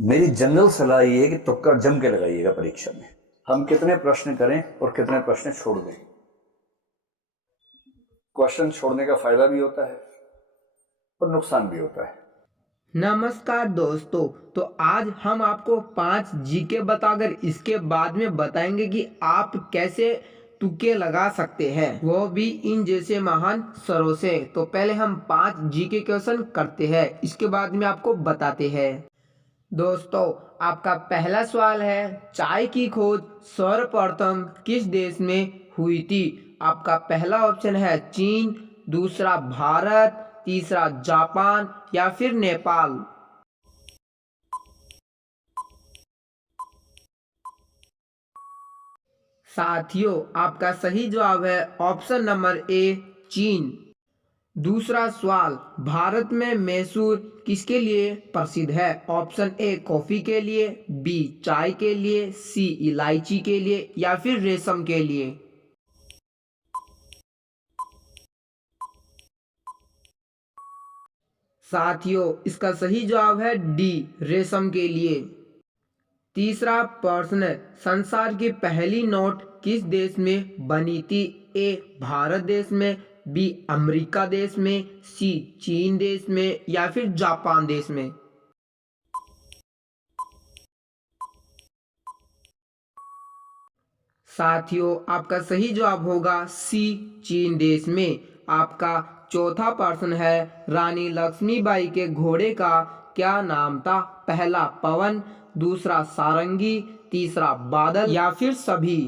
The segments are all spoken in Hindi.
मेरी जनरल सलाह ये है कि तुक्का जम के लगाइएगा परीक्षा में। हम कितने प्रश्न करें और कितने प्रश्न छोड़ दें। क्वेश्चन छोड़ने का फायदा भी होता है और नुकसान भी होता है। नमस्कार दोस्तों। तो आज हम आपको 5 जीके बताकर इसके बाद में बताएंगे कि आप कैसे तुक्के लगा सकते हैं, वो भी इन जैसे महान सरों से। तो पहले हम 5 जीके क्वेश्चन करते हैं, इसके बाद में आपको बताते हैं। दोस्तों, आपका पहला सवाल है, चाय की खोज सर्वप्रथम किस देश में हुई थी? आपका पहला ऑप्शन है चीन, दूसरा भारत, तीसरा जापान या फिर नेपाल। साथियों, आपका सही जवाब है ऑप्शन नंबर ए, चीन। दूसरा सवाल, भारत में मैसूर किसके लिए प्रसिद्ध है? ऑप्शन ए कॉफी के लिए, बी चाय के लिए, सी इलायची के लिए या फिर रेशम के लिए। साथियों, इसका सही जवाब है डी, रेशम के लिए। तीसरा प्रश्न, संसार की पहली नोट किस देश में बनी थी? ए भारत देश में, बी अमेरिका देश में, सी चीन देश में या फिर जापान देश में। साथियों, आपका सही जवाब होगा सी, चीन देश में। आपका चौथा प्रश्न है, रानी लक्ष्मीबाई के घोड़े का क्या नाम था? पहला पवन, दूसरा सारंगी, तीसरा बादल या फिर सभी।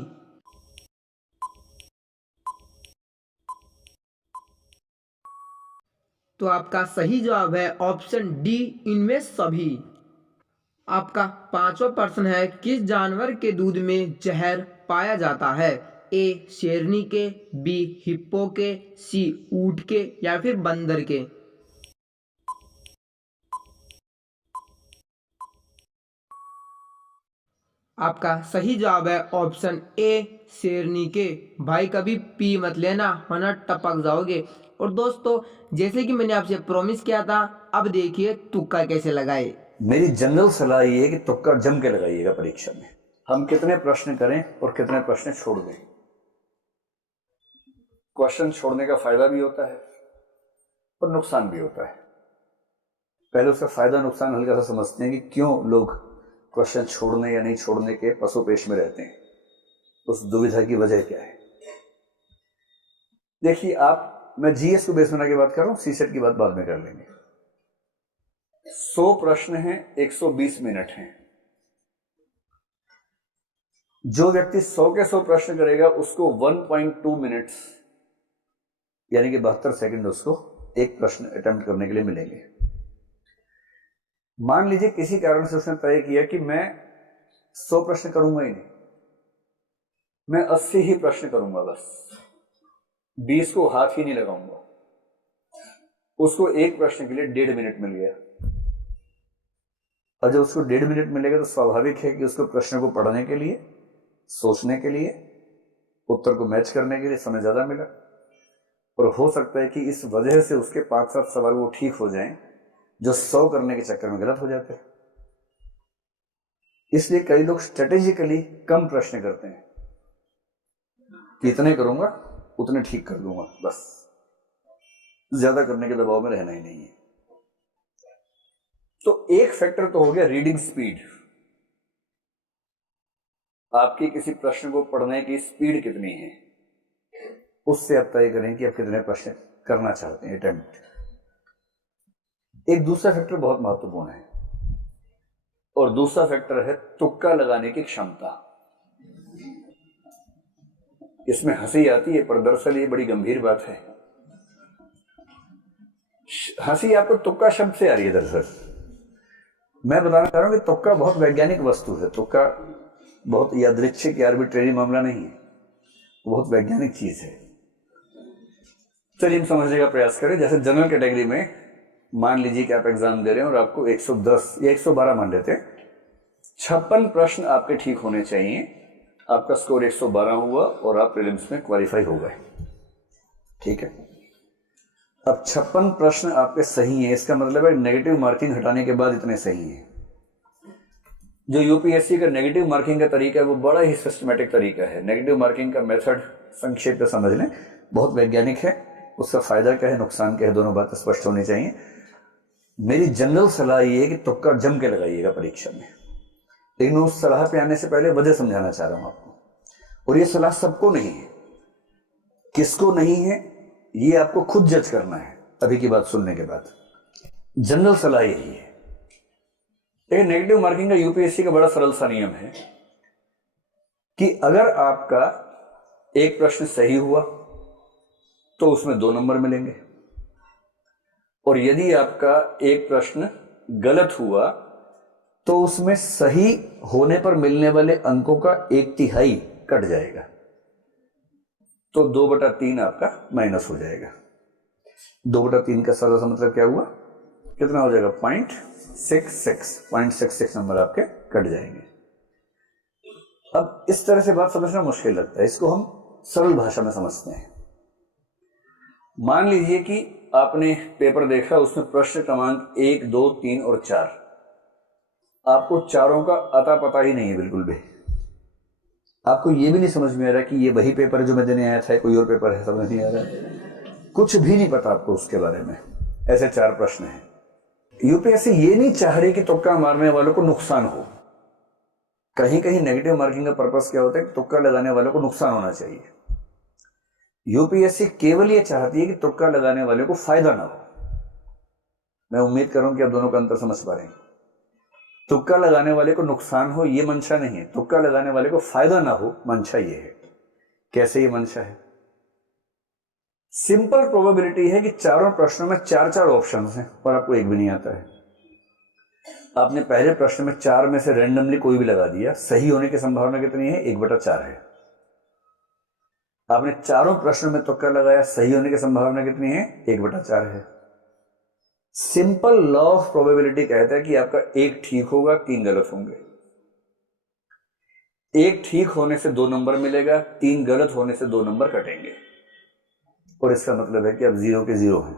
तो आपका सही जवाब है ऑप्शन डी, इनमें सभी। आपका पांचवा प्रश्न है, किस जानवर के दूध में जहर पाया जाता है? ए शेरनी के, बी हिप्पो के, सी ऊंट के या फिर बंदर के। आपका सही जवाब है ऑप्शन ए, शेरनी के। भाई कभी पी मत लेना वरना टपक जाओगे। और दोस्तों, जैसे कि मैंने आपसे प्रॉमिस किया था, अब देखिए तुक्का कैसे लगाए। मेरी जनरल सलाह ये है कि तुक्का जम के लगाइएगा परीक्षा में। हम कितने प्रश्न करें और कितने प्रश्न छोड़ दें। क्वेश्चन छोड़ने का फायदा भी होता है और नुकसान भी होता है। पहले उसका फायदा नुकसान हल्का सा समझते हैं कि क्यों लोग क्वेश्चन छोड़ने या नहीं छोड़ने के पसोपेश में रहते हैं, उस दुविधा की वजह क्या है। देखिए, मैं जीएस को बेस बना के बात कर रहा हूं, सीसेट की बात बाद में कर लेंगे। 100 प्रश्न हैं, 120 मिनट हैं। जो व्यक्ति 100 के 100 प्रश्न करेगा उसको 1.2 मिनट्स यानी कि 72 सेकंड उसको एक प्रश्न अटेम्प्ट करने के लिए मिलेंगे। मान लीजिए किसी कारण से उसने तय किया कि मैं 100 प्रश्न करूंगा ही नहीं, मैं 80 ही प्रश्न करूंगा, बस 20 को हाथ ही नहीं लगाऊंगा। उसको एक प्रश्न के लिए 1.5 मिनट मिल गया। और जब उसको 1.5 मिनट मिलेगा तो स्वाभाविक है कि उसको प्रश्न को पढ़ने के लिए, सोचने के लिए, उत्तर को मैच करने के लिए समय ज्यादा मिला। और हो सकता है कि इस वजह से उसके 5-7 सवाल वो ठीक हो जाएं जो 100 करने के चक्कर में गलत हो जाते हैं। इसलिए कई लोग स्ट्रेटेजिकली कम प्रश्न करते हैं कि इतने करूंगा उतने ठीक कर दूंगा, बस ज्यादा करने के दबाव में रहना ही नहीं है। तो एक फैक्टर तो हो गया रीडिंग स्पीड। आपकी किसी प्रश्न को पढ़ने की स्पीड कितनी है, उससे आप तय करें कि आप कितने प्रश्न करना चाहते हैं अटेम्प्ट। एक दूसरा फैक्टर बहुत महत्वपूर्ण है और दूसरा फैक्टर है तुक्का लगाने की क्षमता। इसमें हंसी आती है पर दरअसल ये बड़ी गंभीर बात है। हंसी आपको तुक्का शब्द से आ रही है, दरअसल मैं बताना चाह रहा हूं कि तुक्का बहुत वैज्ञानिक वस्तु है। तुक्का बहुत यादृच्छिक या आर्बिट्रेरी मामला नहीं है, बहुत वैज्ञानिक चीज है। चलिए हम समझने का प्रयास करें। जैसे जनरल कैटेगरी में मान लीजिए कि आप एग्जाम दे रहे हैं और आपको 110 या 112 मान लेते हैं, 56 प्रश्न आपके ठीक होने चाहिए। आपका स्कोर 112 हुआ और आप प्रीलिम्स में क्वालिफाई हो गए, ठीक है। अब 56 प्रश्न आपके सही हैं, इसका मतलब है नेगेटिव मार्किंग हटाने के बाद इतने सही हैं। जो यूपीएससी का नेगेटिव मार्किंग का तरीका है वो बड़ा ही सिस्टमेटिक तरीका है। नेगेटिव मार्किंग का मेथड संक्षेप में समझ लें, बहुत वैज्ञानिक है। उसका फायदा क्या है, नुकसान क्या है, दोनों बातें स्पष्ट होनी चाहिए। मेरी जनरल सलाह ये है कि तुक्का जम के लगाइएगा परीक्षा में, लेकिन मैं उस सलाह पे आने से पहले वजह समझाना चाह रहा हूं आपको। और ये सलाह सबको नहीं है, किसको नहीं है ये आपको खुद जज करना है अभी की बात सुनने के बाद। जनरल सलाह यही है। लेकिन नेगेटिव मार्किंग का यूपीएससी का बड़ा सरल सा नियम है कि अगर आपका एक प्रश्न सही हुआ तो उसमें 2 नंबर मिलेंगे, और यदि आपका एक प्रश्न गलत हुआ तो उसमें सही होने पर मिलने वाले अंकों का 1/3 कट जाएगा, तो 2/3 आपका माइनस हो जाएगा। 2/3 का सरल सा मतलब क्या हुआ, कितना हो जाएगा, 0.66 नंबर आपके कट जाएंगे। अब इस तरह से बात समझना मुश्किल लगता है, इसको हम सरल भाषा में समझते हैं। मान लीजिए कि आपने पेपर देखा, उसमें प्रश्न क्रमांक 1, 2, 3 और 4, आपको चारों का अता पता ही नहीं है बिल्कुल भी। आपको यह भी नहीं समझ में आ रहा कि ये वही पेपर है जो मैं देने आया था, कोई और पेपर है, समझ नहीं आ रहा, कुछ भी नहीं पता आपको उसके बारे में। ऐसे 4 प्रश्न हैं। यूपीएससी ये नहीं चाह रही कि तुक्का मारने वालों को नुकसान हो। कहीं कहीं नेगेटिव मार्किंग का पर्पस क्या होता है कि तुक्का लगाने वालों को नुकसान होना चाहिए। यूपीएससी केवल ये चाहती है कि तुक्का लगाने वाले को फायदा ना हो। मैं उम्मीद कर रहा हूं कि आप दोनों का अंतर समझ पा रहे हैं। तुक्का लगाने वाले को नुकसान हो ये मंशा नहीं है, तुक्का लगाने वाले को फायदा ना हो मंशा ये है। कैसे ये मंशा है, सिंपल प्रोबेबिलिटी है कि चारों प्रश्नों में 4-4 ऑप्शंस हैं और आपको एक भी नहीं आता है। आपने पहले प्रश्न में 4 में से रैंडमली कोई भी लगा दिया, सही होने की संभावना कितनी है, 1/4 है। आपने चारों प्रश्नों में तुक्का लगाया, सही होने की संभावना कितनी है, 1/4 है। सिंपल लॉ ऑफ प्रोबेबिलिटी कहता है कि आपका 1 ठीक होगा, 3 गलत होंगे। 1 ठीक होने से 2 नंबर मिलेगा, 3 गलत होने से 2 नंबर कटेंगे, और इसका मतलब है कि आप 0 के 0 हैं।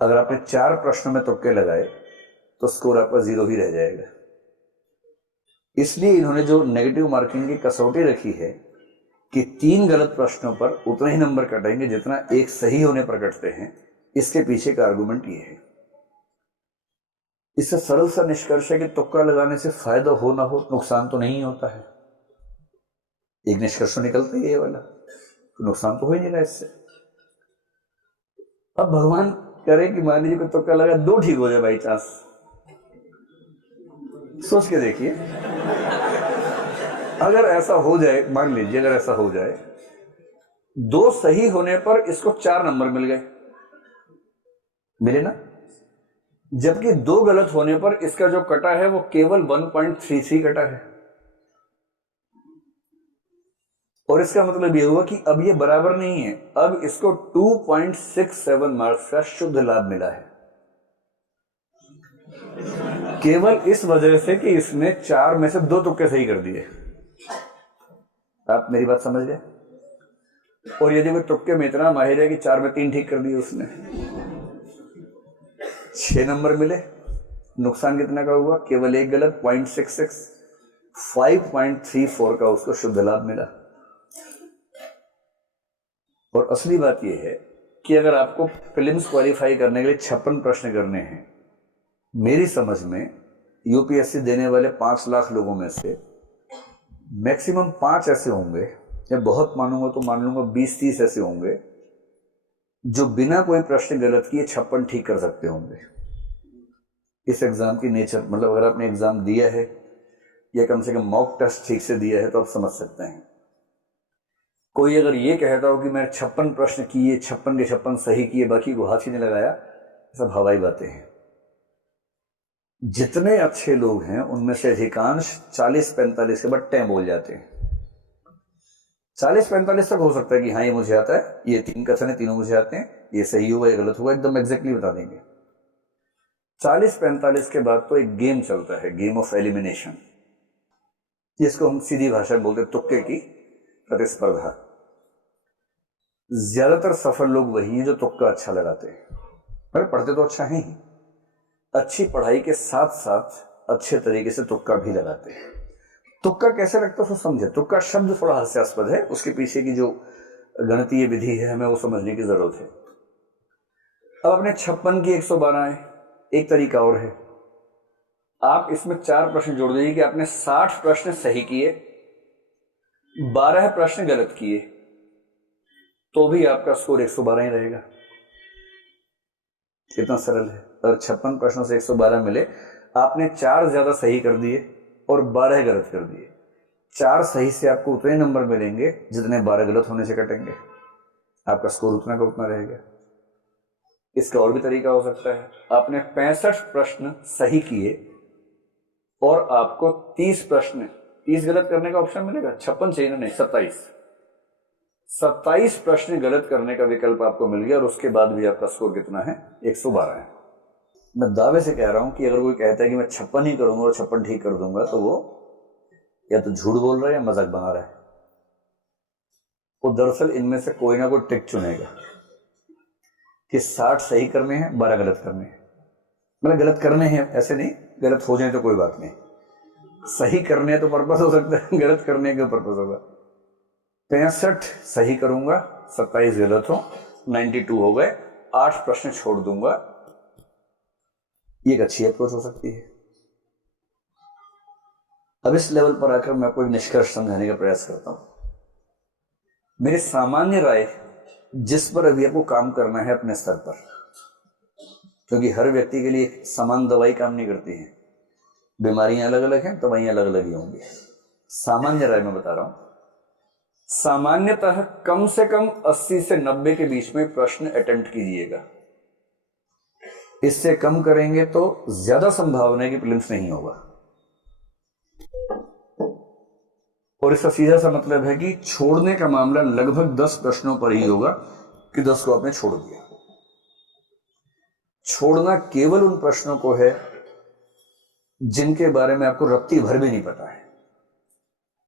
अगर आपने 4 प्रश्नों में तुक्के लगाए तो स्कोर आपका 0 ही रह जाएगा। इसलिए इन्होंने जो नेगेटिव मार्किंग की कसौटी रखी है कि 3 गलत प्रश्नों पर उतना ही नंबर कटेंगे जितना 1 सही होने पर कटते हैं, इसके पीछे का आर्गुमेंट ये है। इससे सरल सा निष्कर्ष है कि तुक्का लगाने से फायदा हो ना हो, नुकसान तो नहीं होता है। एक निष्कर्ष निकलता है ये वाला, तो नुकसान तो हो ही नहीं रहा इससे। अब भगवान करे कि मान लीजिए कोई तुक्का लगा, 2 ठीक हो जाए बाई चांस, सोच के देखिए। अगर ऐसा हो जाए, मान लीजिए अगर ऐसा हो जाए, 2 सही होने पर इसको 4 नंबर मिल गए, मिले ना, जबकि 2 गलत होने पर इसका जो कटा है वो केवल 1.33 कटा है। और इसका मतलब यह हुआ कि अब ये बराबर नहीं है, अब इसको 2.67 मार्क्स का शुद्ध लाभ मिला है, केवल इस वजह से कि इसने 4 में से 2 तुक्के सही कर दिए। आप मेरी बात समझ गए। और यदि कोई तुक्के में इतना माहिर है कि 4 में 3 ठीक कर दिए उसने, 6 नंबर मिले, नुकसान कितना का हुआ, केवल 1 गलत, 0.66, 5.34 का उसको शुद्ध लाभ मिला। और असली बात यह है कि अगर आपको प्रीलिम्स क्वालिफाई करने के लिए 56 प्रश्न करने हैं, मेरी समझ में यूपीएससी देने वाले 5 लाख लोगों में से मैक्सिमम 5 ऐसे होंगे, या बहुत मानूंगा तो मान लूंगा 20-30 ऐसे होंगे जो बिना कोई प्रश्न गलत किए 56 ठीक कर सकते होंगे। इस एग्जाम की नेचर, मतलब अगर आपने एग्जाम दिया है या कम से कम मॉक टेस्ट ठीक से दिया है तो आप समझ सकते हैं। कोई अगर ये कहता हो कि मैं 56 प्रश्न किए, 56 के 56 सही किए, बाकी को हाथ ही नहीं लगाया, सब हवाई बातें हैं। जितने अच्छे लोग हैं उनमें से अधिकांश 40-45 के बाद टें बोल जाते हैं। 40-45 तक हो सकता है कि हाँ ये मुझे आता है, ये 3 कथन है, तीनों मुझे आते हैं, ये सही हुआ ये गलत हुआ, एकदम एग्जैक्टली बता देंगे। 40-45 के बाद तो एक गेम चलता है, गेम ऑफ एलिमिनेशन, जिसको हम सीधी भाषा में बोलते हैं तुक्के की प्रतिस्पर्धा। ज्यादातर सफल लोग वही हैं जो तुक्का अच्छा लगाते हैं। अरे पढ़ते तो अच्छा है ही, अच्छी पढ़ाई के साथ साथ अच्छे तरीके से तुक्का भी लगाते हैं। तुक्का कैसे लगता है उसको समझे। तुक्का शब्द थोड़ा हास्यास्पद है, उसके पीछे की जो गणितीय विधि है हमें वो समझने की जरूरत है। अब अपने 56 की 112 है। एक तरीका और है, आप इसमें 4 प्रश्न जोड़ दीजिए कि आपने 60 प्रश्न सही किए, 12 प्रश्न गलत किए, तो भी आपका स्कोर 112 ही रहेगा। कितना सरल है। अगर 56 प्रश्नों से 112 मिले, आपने 4 ज्यादा सही कर दिए और 12 गलत कर दिए, 4 सही से आपको उतने नंबर मिलेंगे जितने 12 गलत होने से कटेंगे, आपका स्कोर उतना का उतना रहेगा। इसका और भी तरीका हो सकता है, आपने 65 प्रश्न सही किए और आपको 30 प्रश्न 30 गलत करने का ऑप्शन मिलेगा। 56 चाहिए ना, नहीं 27 प्रश्न गलत करने का विकल्प आपको मिल गया और उसके बाद भी आपका स्कोर कितना है, 112 है। मैं दावे से कह रहा हूं कि अगर कोई कहता है कि मैं 56 ही करूंगा और 56 ठीक कर दूंगा, तो वो या तो झूठ बोल रहा है या मजाक बना रहा है। वो दरअसल इनमें से कोई ना कोई ट्रिक चुनेगा कि 60 सही करने हैं, 12 गलत करने हैं। मतलब गलत करने हैं ऐसे नहीं, गलत हो जाए तो कोई बात नहीं, सही करने तो पर्पस हो सकता है, गलत करने का पर्पस होगा। 65 सही करूंगा, 27 गलत हो, 92 हो गए, 8 प्रश्न छोड़ दूंगा। ये एक अच्छी अप्रोच हो सकती है। अब इस लेवल पर आकर मैं आपको एक निष्कर्ष समझाने का प्रयास करता हूं। मेरी सामान्य राय, जिस पर अभी आपको काम करना है अपने स्तर पर, क्योंकि हर व्यक्ति के लिए समान दवाई काम नहीं करती है, बीमारियां अलग अलग हैं, दवाइयां अलग अलग ही होंगी। सामान्य राय में बता रहा हूं, सामान्यतः कम से कम 80 से 90 के बीच में प्रश्न अटेम्प्ट कीजिएगा। इससे कम करेंगे तो ज्यादा संभावना है कि प्रीलिम्स नहीं होगा। और इसका सीधा सा मतलब है कि छोड़ने का मामला लगभग 10 प्रश्नों पर ही होगा कि 10 को आपने छोड़ दिया। छोड़ना केवल उन प्रश्नों को है जिनके बारे में आपको रत्ती भर भी नहीं पता है।